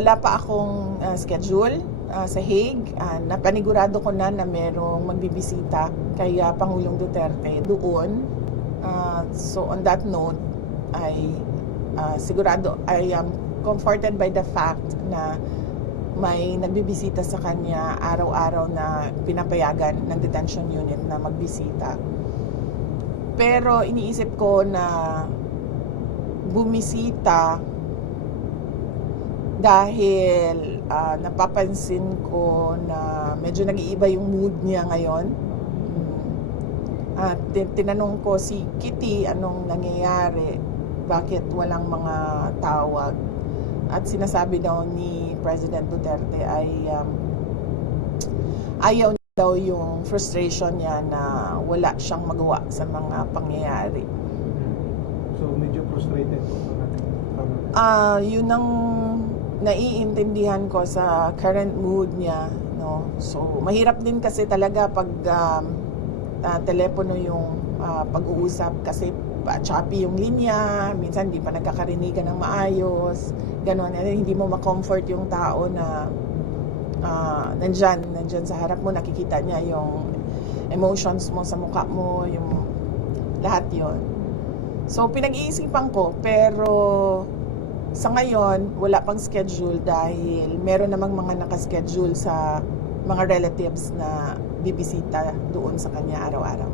wala pa akong schedule sa Hague. Napanigurado ko na merong magbibisita kay Pangulong Duterte doon. So on that note, sigurado I am comforted by the fact na may nagbibisita sa kanya araw-araw na pinapayagan ng detention unit na magbisita. Pero iniisip ko na bumisita dahil napapansin ko na medyo nag-iiba yung mood niya ngayon. Tinanong ko si Kitty anong nangyayari, bakit walang mga tawag. At sinasabi daw ni President Duterte ay ayaw daw yung frustration niya na wala siyang magawa sa mga pangyayari. So medyo frustrated po. Yun ang naiintindihan ko sa current mood niya, no. So mahirap din kasi talaga pag telepono yung pag-uusap kasi choppy yung linya, minsan hindi pa nagkakarinigan ng maayos, gano'n. Hindi mo ma-comfort yung tao na nandyan sa harap mo, nakikita niya yung emotions mo sa mukha mo, yung lahat yon. So pinag-iisipan ko, pero sa ngayon, wala pang schedule dahil meron namang mga nakaschedule sa mga relatives na bibisita doon sa kanya araw-araw.